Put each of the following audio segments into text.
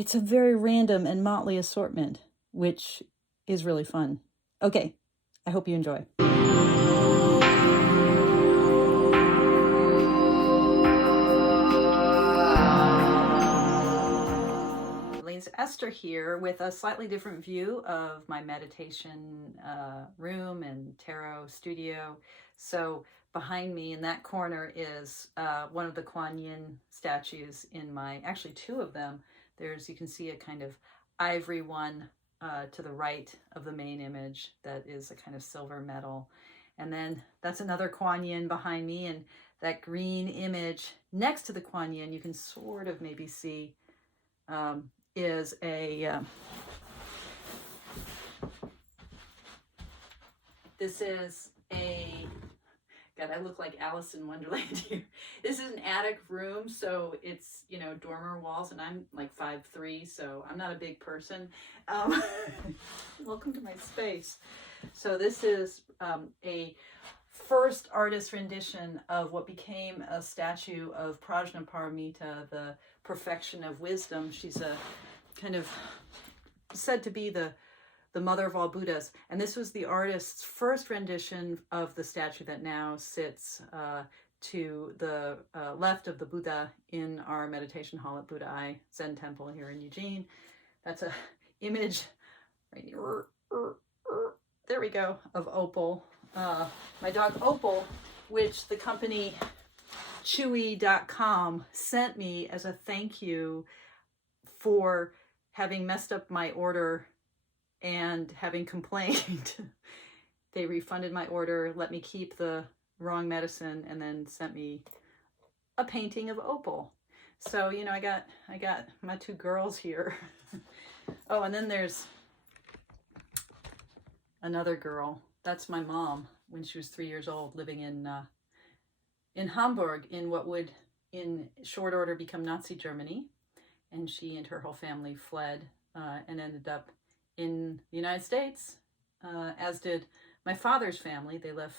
It's a very random and motley assortment, which is really fun. Okay, I hope you enjoy. Esther here with a slightly different view of my meditation room and tarot studio. So behind me in that corner is one of the Kuan Yin statues in my, actually two of them. There's, you can see a kind of ivory one to the right of the main image that is a kind of silver metal. And then that's another Kuan Yin behind me, and that green image next to the Kuan Yin you can sort of maybe see is a this is a, God, I look like Alice in Wonderland here. This is an attic room, so it's, you know, dormer walls, and I'm like 5'3", so I'm not a big person. Welcome to my space. So this is a first artist rendition of what became a statue of Prajna Paramita, the perfection of wisdom. She's a kind of said to be the mother of all Buddhas. And this was the artist's first rendition of the statue that now sits to the left of the Buddha in our meditation hall at Buddha Eye Zen Temple here in Eugene. That's a image right here. There we go, of Opal. My dog Opal, which the company Chewy.com sent me as a thank you for having messed up my order and having complained. They refunded my order, let me keep the wrong medicine, and then sent me a painting of Opal. So, you know, I got my two girls here. Oh, and then there's another girl. That's my mom when she was 3 years old, living in Hamburg, in what would in short order become Nazi Germany. And she and her whole family fled and ended up in the United States, as did my father's family. They left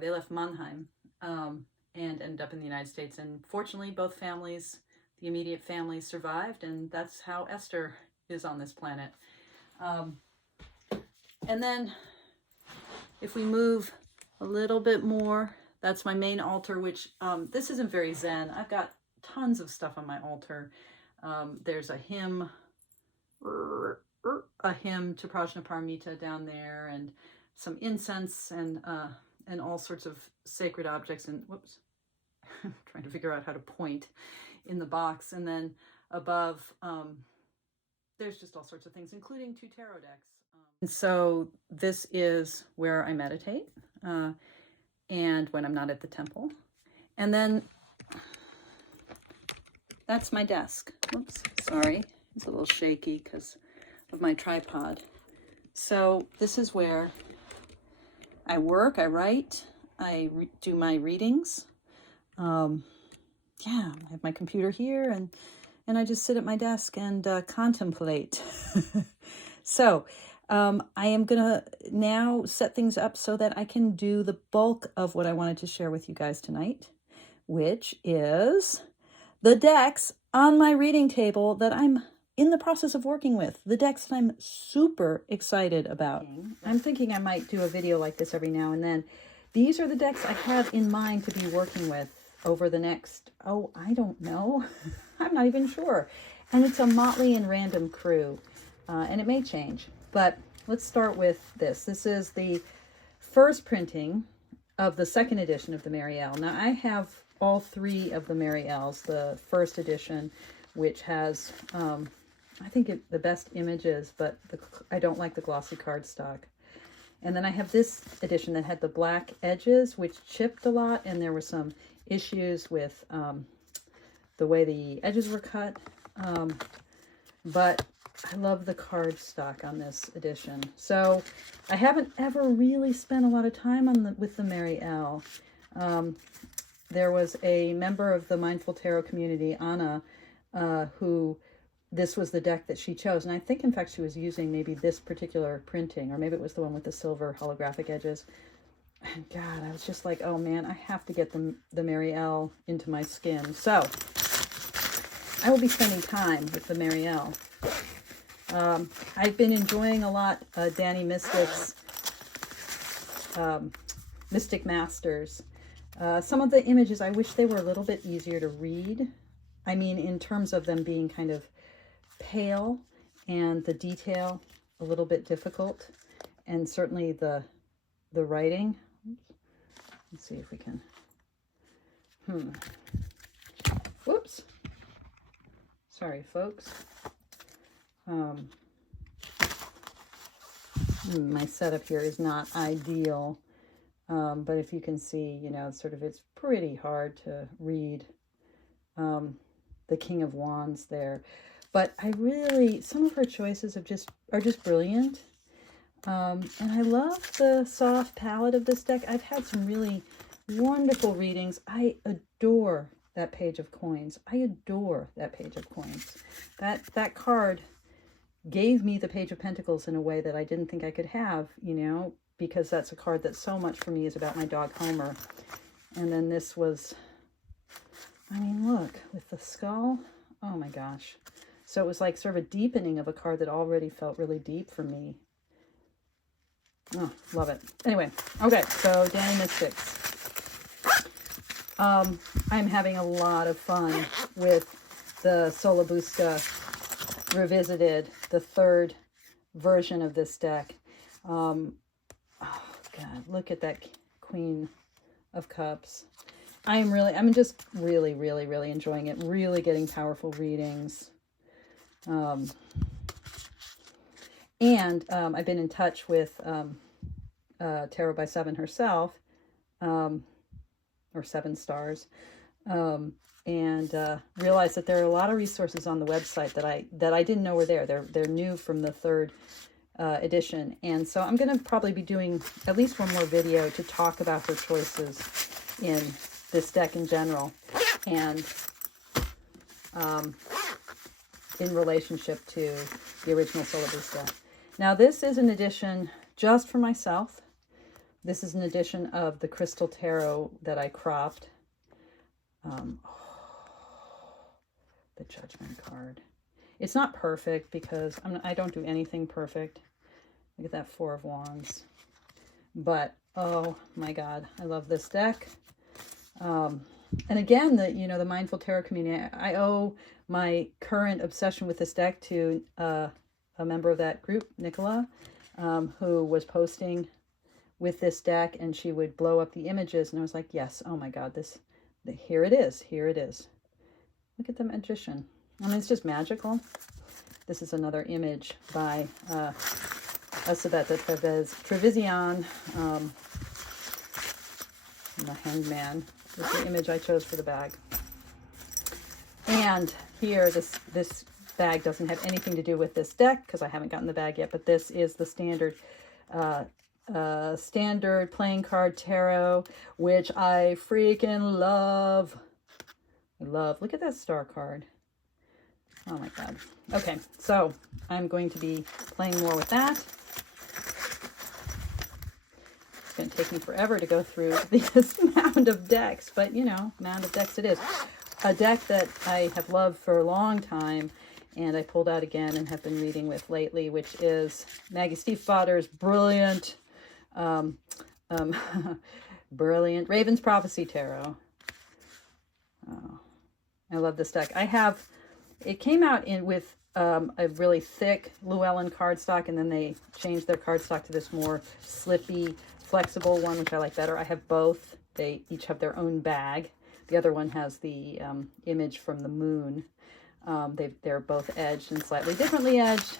they left Mannheim and ended up in the United States. And fortunately, both families, the immediate families, survived, and that's how Esther is on this planet. And then if we move a little bit more, that's my main altar, which this isn't very Zen. I've got tons of stuff on my altar. There's a hymn to Prajna Paramita down there, and some incense, and all sorts of sacred objects. And whoops, I'm trying to figure out how to point in the box. And then above, there's just all sorts of things, including 2 tarot decks. And so this is where I meditate, and when I'm not at the temple. And then that's my desk. Oops, sorry. It's a little shaky because of my tripod. So this is where I work, I write, I do my readings. I have my computer here, and I just sit at my desk and contemplate. So I am going to now set things up so that I can do the bulk of what I wanted to share with you guys tonight, which is the decks on my reading table that I'm in the process of working with, the decks that I'm super excited about. I'm thinking I might do a video like this every now and then. These are the decks I have in mind to be working with over the next, I don't know. I'm not even sure. And it's a motley and random crew, and it may change. But let's start with this. This is the first printing of the second edition of the Mary L. Now, I have all 3 of the Mary L's. The first edition, which has, I think the best images, but I don't like the glossy cardstock. And then I have this edition that had the black edges, which chipped a lot, and there were some issues with the way the edges were cut. But I love the cardstock on this edition. So I haven't ever really spent a lot of time with the Mary L. There was a member of the Mindful Tarot community, Anna, who this was the deck that she chose. And I think, in fact, she was using maybe this particular printing, or maybe it was the one with the silver holographic edges. And God, I was just like, oh man, I have to get the Mary L into my skin. So I will be spending time with the Marielle. I've been enjoying a lot Dani Mystic's Mystic Masters. Some of the images, I wish they were a little bit easier to read. I mean, in terms of them being kind of pale and the detail a little bit difficult, and certainly the writing. Let's see if we can. Whoops. Sorry, folks. My setup here is not ideal, but if you can see, you know, sort of, it's pretty hard to read the King of Wands there. But I really, some of her choices are just brilliant. And I love the soft palette of this deck. I've had some really wonderful readings. I adore that page of coins. I adore that page of coins. That card gave me the Page of Pentacles in a way that I didn't think I could have, you know, because that's a card that so much for me is about my dog Homer. And then this was, I mean, look, with the skull. Oh my gosh. So it was like sort of a deepening of a card that already felt really deep for me. Oh, love it. Anyway, okay, so Dani Mystics. I'm having a lot of fun with the Sola Busca Revisited, the third version of this deck. Oh God, look at that Queen of Cups. I'm just really, really, really enjoying it. Really getting powerful readings. And I've been in touch with tarotbyseven herself, or 7 stars, and realized that there are a lot of resources on the website that I didn't know were there. They're new from the 3rd edition, and so I'm going to probably be doing at least one more video to talk about her choices in this deck in general, and in relationship to the original Sola Busca. Now, this is an edition just for myself. This is an edition of the Crystal Tarot that I cropped. The Judgment card. It's not perfect because I don't do anything perfect. Look at that 4 of Wands. But, oh my God, I love this deck. And again, the Mindful Tarot community, I owe my current obsession with this deck to a member of that group, Nicola, who was posting with this deck, and she would blow up the images, and I was like, yes, oh my God, here it is. Look at the Magician. I mean, it's just magical. This is another image by Elisabetta Trevisan, the Hangman. This is the image I chose for the bag. And here, this bag doesn't have anything to do with this deck because I haven't gotten the bag yet, but this is the standard standard playing card tarot, which I freaking love. I love. Look at that star card. Oh my God. Okay, so I'm going to be playing more with that. It's going to take me forever to go through this mound of decks, but you know, mound of decks it is. A deck that I have loved for a long time, and I pulled out again and have been reading with lately, which is Maggie Stiefvater's brilliant, brilliant Raven's Prophecy Tarot. Oh, I love this deck. It came out with a really thick Llewellyn cardstock, and then they changed their cardstock to this more slippy, flexible one, which I like better. I have both. They each have their own bag. The other one has the image from the moon. They're both edged and slightly differently edged.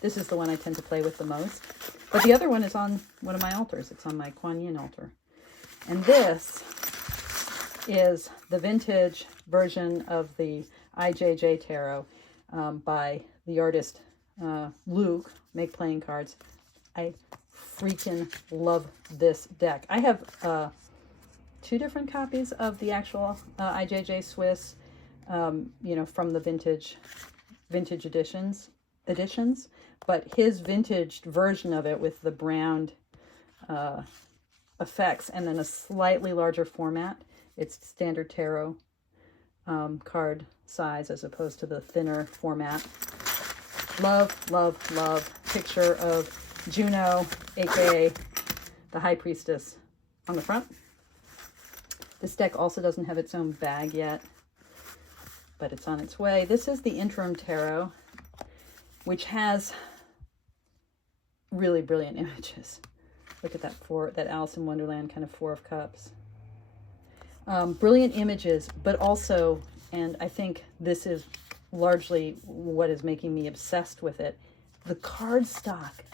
This is the one I tend to play with the most. But the other one is on one of my altars. It's on my Kuan Yin altar. And this is the vintage version of the IJJ Tarot by the artist Luke, Make Playing Cards. I freaking love this deck. I have 2 different copies of the actual IJJ Swiss, from the vintage editions, but his vintage version of it with the browned effects and then a slightly larger format. It's standard tarot card size as opposed to the thinner format. Love, love, love. Picture of Juno, aka the High Priestess, on the front. This deck also doesn't have its own bag yet, but it's on its way. This is the Interim Tarot, which has really brilliant images. Look at that Alice in Wonderland kind of Four of Cups. Brilliant images, but also, and I think this is largely what is making me obsessed with it, the card stock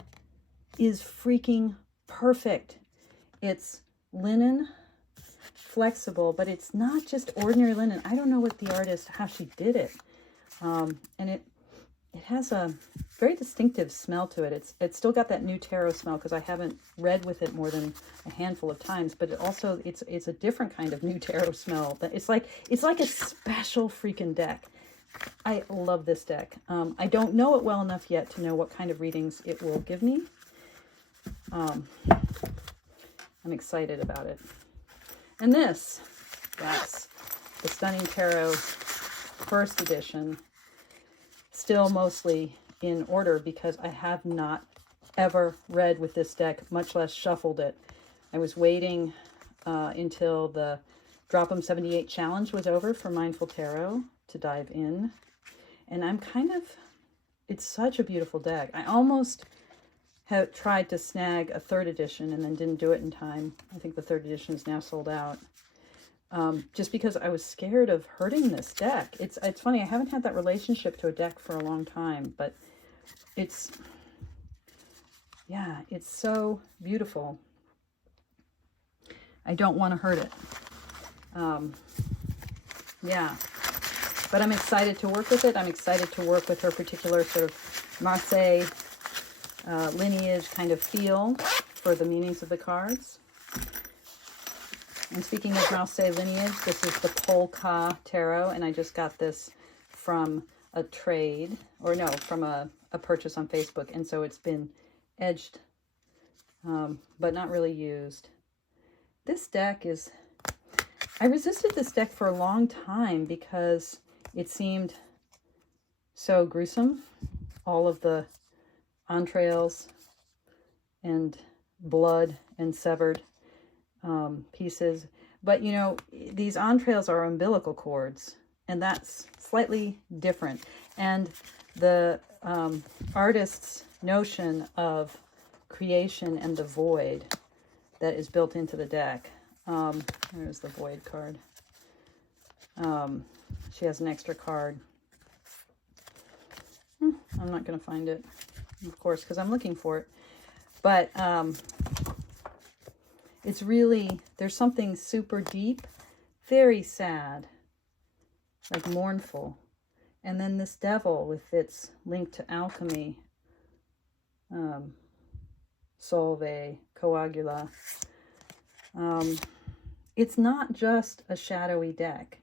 is freaking perfect. It's linen, flexible, but it's not just ordinary linen. I don't know what the artist, how she did it. And it has a very distinctive smell to it. It's still got that new tarot smell because I haven't read with it more than a handful of times, but it also, it's a different kind of new tarot smell. It's like a special freaking deck. I love this deck. I don't know it well enough yet to know what kind of readings it will give me. I'm excited about it. And this, yes, the Stunning Tarot first edition, still mostly in order because I have not ever read with this deck, much less shuffled it. I was waiting until the Drop 'em 78 challenge was over for Mindful Tarot to dive in. And I'm it's such a beautiful deck. I almost have tried to snag a third edition and then didn't do it in time. I think the third edition is now sold out. Just because I was scared of hurting this deck. It's funny, I haven't had that relationship to a deck for a long time, but it's so beautiful. I don't want to hurt it. But I'm excited to work with it. I'm excited to work with her particular sort of Marseille lineage kind of feel for the meanings of the cards. And speaking of Marseille lineage, this is the Polka Tarot, and I just got this from a trade, or no, from a purchase on Facebook, and so it's been edged, but not really used. This deck is, I resisted this deck for a long time because it seemed so gruesome. All of the entrails and blood and severed pieces. But, you know, these entrails are umbilical cords, and that's slightly different. And the artist's notion of creation and the void that is built into the deck. There's the void card. She has an extra card. I'm not going to find it, of course, because I'm looking for it. But it's really, there's something super deep, very sad, like mournful. And then this devil with its link to alchemy, solve, coagula. It's not just a shadowy deck.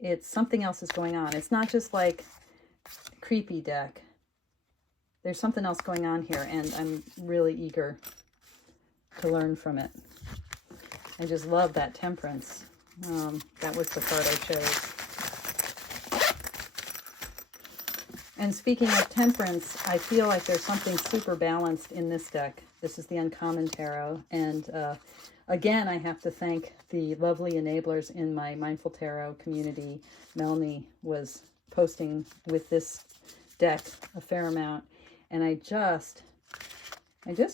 It's something else is going on. It's not just like creepy deck. There's something else going on here, and I'm really eager to learn from it. I just love that temperance. That was the card I chose. And speaking of temperance, I feel like there's something super balanced in this deck. This is the Uncommon Tarot, and again, I have to thank the lovely enablers in my Mindful Tarot community. Melanie was posting with this deck a fair amount, and I just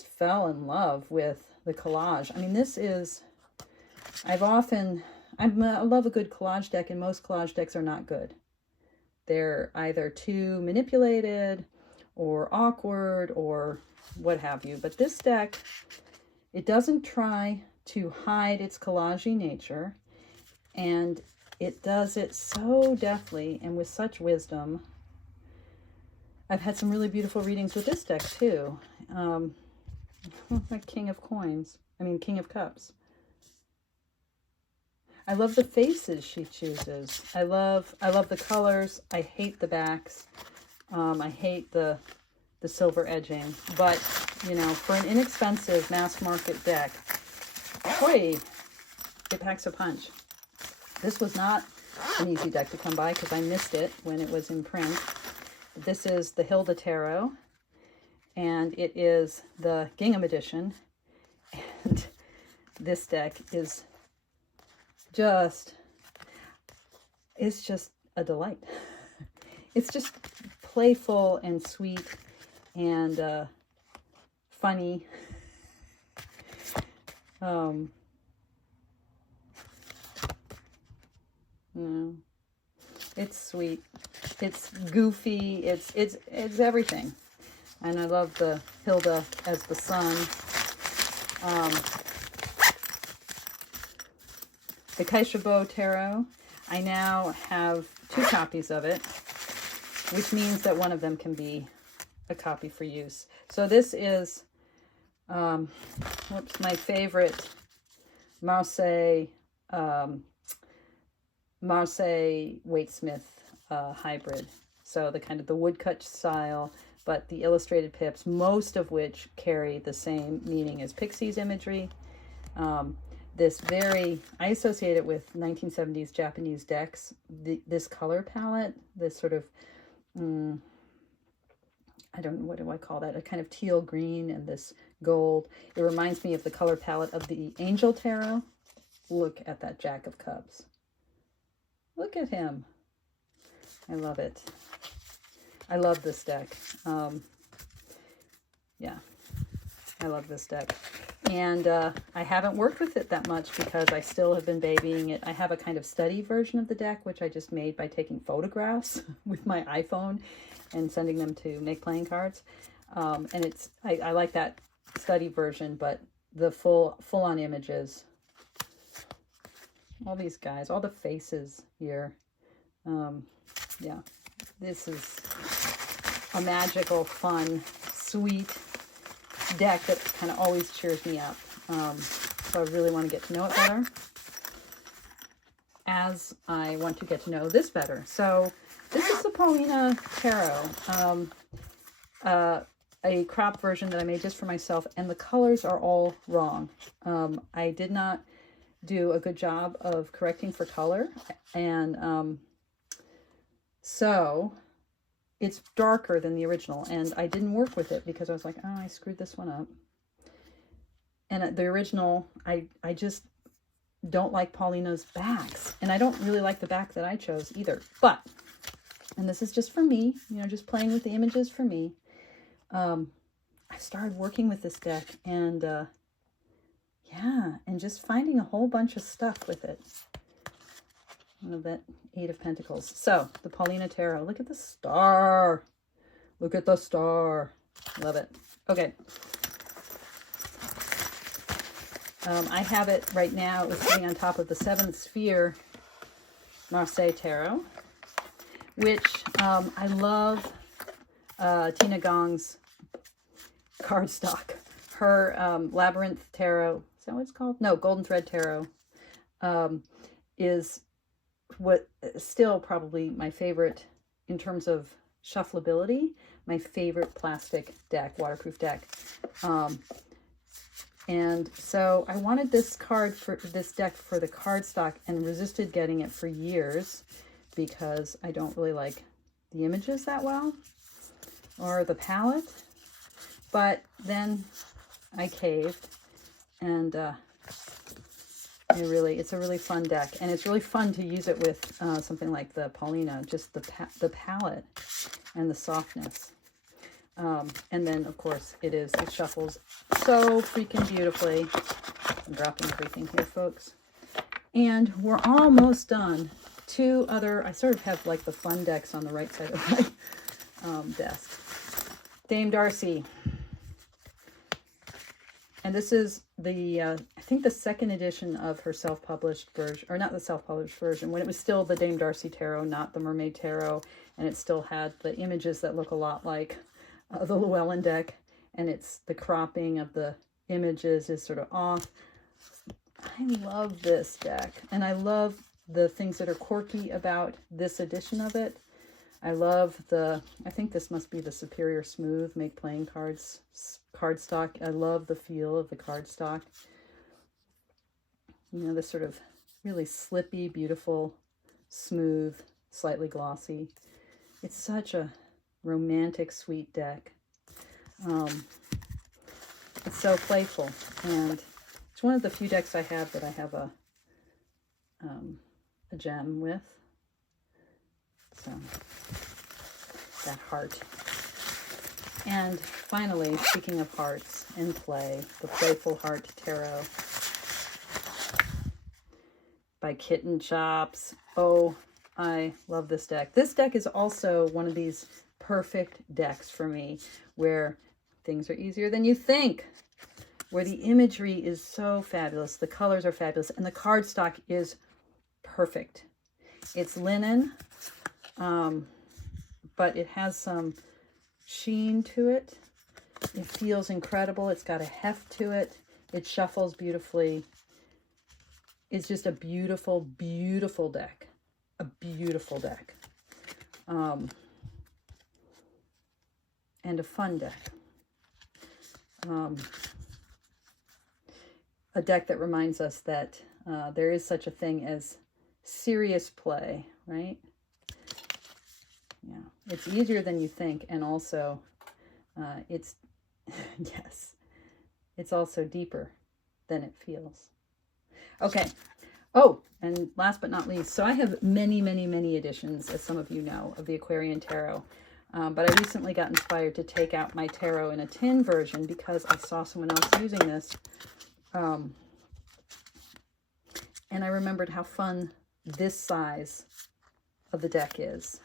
fell in love with the collage. I mean, this is, I love a good collage deck, and most collage decks are not good. They're either too manipulated or awkward or what have you. But this deck, it doesn't try to hide its collagey nature, and it does it so deftly and with such wisdom. I've had some really beautiful readings with this deck too. Like King of Cups. I love the faces she chooses. I love the colors. I hate the backs. I hate the silver edging. But, you know, for an inexpensive mass market deck, boy, it packs a punch. This was not an easy deck to come by because I missed it when it was in print. This is the Hilda Tarot, and it is the Gingham edition. And this deck is just, it's just a delight. It's just playful and sweet and funny. No, it's sweet. It's goofy. It's everything. And I love the Hilda as the sun. The Kaishabo Tarot. I now have 2 copies of it, which means that one of them can be a copy for use. So this is my favorite Marseille Waitesmith hybrid. So the kind of the woodcut style, but the illustrated pips, most of which carry the same meaning as Pixies imagery. I associate it with 1970s Japanese decks. This color palette, this sort of, I don't know, what do I call that? A kind of teal green and this gold. It reminds me of the color palette of the Angel Tarot. Look at that Jack of Cups. Look at him. I love it. I love this deck. Yeah, I love this deck. And I haven't worked with it that much because I still have been babying it. I have a kind of study version of the deck, which I just made by taking photographs with my iPhone and sending them to make playing cards. And I like that study version, but the full-on images, all these guys, all the faces here. Yeah, this is a magical, fun, sweet deck that kind of always cheers me up. So I really want to get to know it better as I want to get to know this better. So this is the Paulina Tarot, a crop version that I made just for myself, and the colors are all wrong. I did not do a good job of correcting for color, and so it's darker than the original, and I didn't work with it because I was like, oh, I screwed this one up. And the original, I just don't like Paulina's backs, and I don't really like the back that I chose either. But, and this is just for me, you know, just playing with the images for me. I started working with this deck, and yeah, and just finding a whole bunch of stuff with it. One of that 8 of Pentacles. So, the Paulina Tarot. Look at the star. Look at the star. Love it. Okay. I have it right now. It's sitting on top of the 7th Sphere Marseille Tarot, which I love Tina Gong's cardstock. Her Labyrinth Tarot, is that what it's called? No, Golden Thread Tarot is what still probably my favorite in terms of shuffleability, my favorite plastic deck, waterproof deck. And so I wanted this deck for the cardstock and resisted getting it for years because I don't really like the images that well or the palette. But then I caved, and it's a really fun deck, and it's really fun to use it with something like the Paulina, just the palette and the softness. And then, of course, it shuffles so freaking beautifully. I'm dropping everything here, folks. And we're almost done. 2 other, I sort of have like the fun decks on the right side of my desk. Dame Darcy. And this is the, I think the 2nd edition of her self-published version, or not the self-published version, when it was still the Dame Darcy Tarot, not the Mermaid Tarot, and it still had the images that look a lot like the Llewellyn deck, and it's the cropping of the images is sort of off. I love this deck, and I love the things that are quirky about this edition of it. I love I think this must be the Superior Smooth Make Playing Cards cardstock. I love the feel of the cardstock. You know, this sort of really slippy, beautiful smooth, slightly glossy. It's such a romantic, sweet deck. It's so playful, and it's one of the few decks I have that I have a gem with. So, that heart. And finally, speaking of hearts in play, the Playful Heart Tarot by Kitten Chops. Oh, I love this deck. This deck is also one of these perfect decks for me, where things are easier than you think, where the imagery is so fabulous, the colors are fabulous, and the cardstock is perfect. It's linen, but it has some sheen to it. It feels incredible. It's got a heft to it. It shuffles beautifully. It's just a beautiful, beautiful deck. A beautiful deck. And a fun deck. A deck that reminds us that there is such a thing as serious play, right? Yeah, it's easier than you think, and also it's, yes, it's also deeper than it feels. Okay. Oh, and last but not least, so I have many, many, many editions, as some of you know, of the Aquarian Tarot. But I recently got inspired to take out my tarot in a tin version because I saw someone else using this. And I remembered how fun this size of the deck is.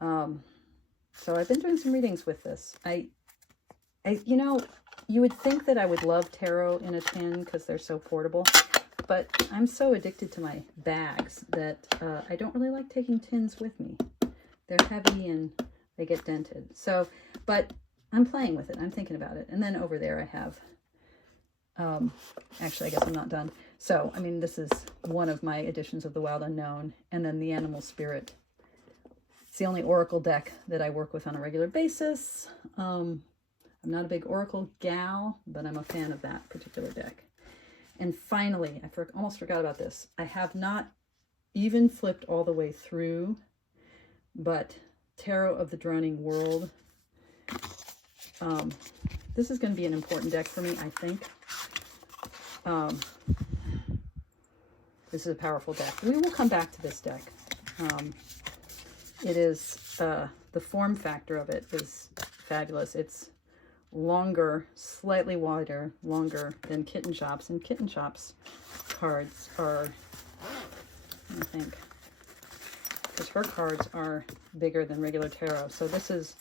So I've been doing some readings with this. You know, you would think that I would love tarot in a tin because they're so portable, but I'm so addicted to my bags that I don't really like taking tins with me. They're heavy and they get dented. So, but I'm playing with it. I'm thinking about it. And then over there I have, actually, I guess I'm not done. So, I mean, this is one of my editions of the Wild Unknown, and then the Animal Spirit. It's the only Oracle deck that I work with on a regular basis. I'm not a big Oracle gal, but I'm a fan of that particular deck. And finally, I almost forgot about this. I have not even flipped all the way through, but Tarot of the Droning World. This is going to be an important deck for me, I think. This is a powerful deck. We will come back to this deck. It is, the form factor of it is fabulous. It's longer, slightly wider, longer than Kitten Chops. And Kitten Chops cards are, I think, because her cards are bigger than regular tarot. So this is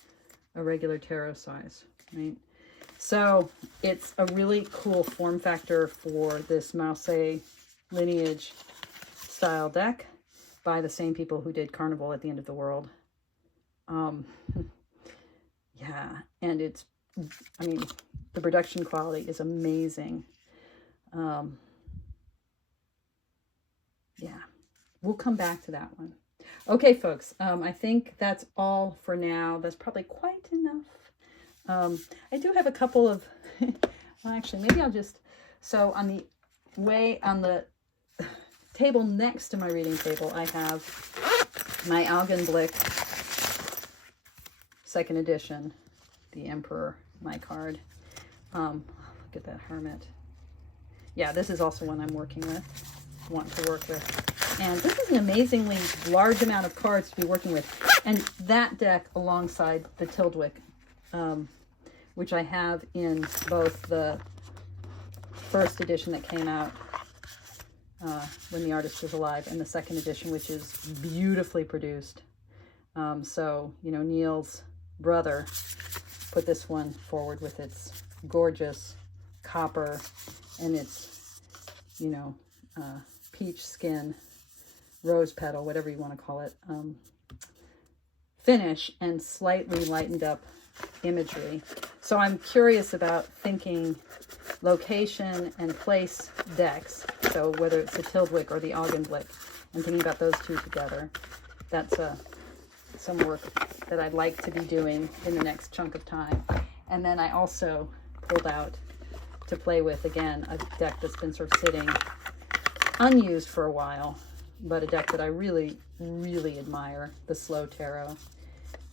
a regular tarot size, right? So it's a really cool form factor for this Mouse lineage style deck by the same people who did Carnival at the End of the World. Yeah, and it's, I mean, the production quality is amazing. Yeah, we'll come back to that one. Okay, folks, I think that's all for now. That's probably quite enough. I do have a couple of, well, actually, maybe I'll just, so on the table next to my reading table, I have my Augenblick second edition, the Emperor, my card. Look at that Hermit. Yeah, this is also one I'm working with, want to work with. And this is an amazingly large amount of cards to be working with. And that deck alongside the Tildwick, which I have in both the first edition that came out when the artist was alive, and the second edition, which is beautifully produced. So, you know, Neil's brother put this one forward with its gorgeous copper and its, you know, peach skin, rose petal, whatever you want to call it, finish, and slightly lightened up imagery. So I'm curious about thinking location and place decks, so whether it's the Tildwick or the Augenblick, and thinking about those two together. That's some work that I'd like to be doing in the next chunk of time. And then I also pulled out to play with, again, a deck that's been sort of sitting unused for a while, but a deck that I really, really admire, the Slow Tarot,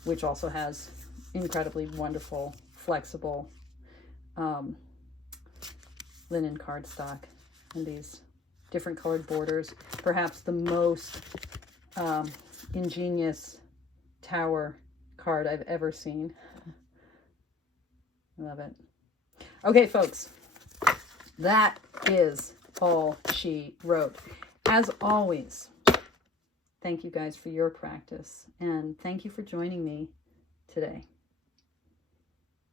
which also has incredibly wonderful, flexible linen cardstock and these different colored borders. Perhaps the most ingenious tower card I've ever seen. Love it. Okay, folks, that is all she wrote. As always, thank you guys for your practice, and thank you for joining me today.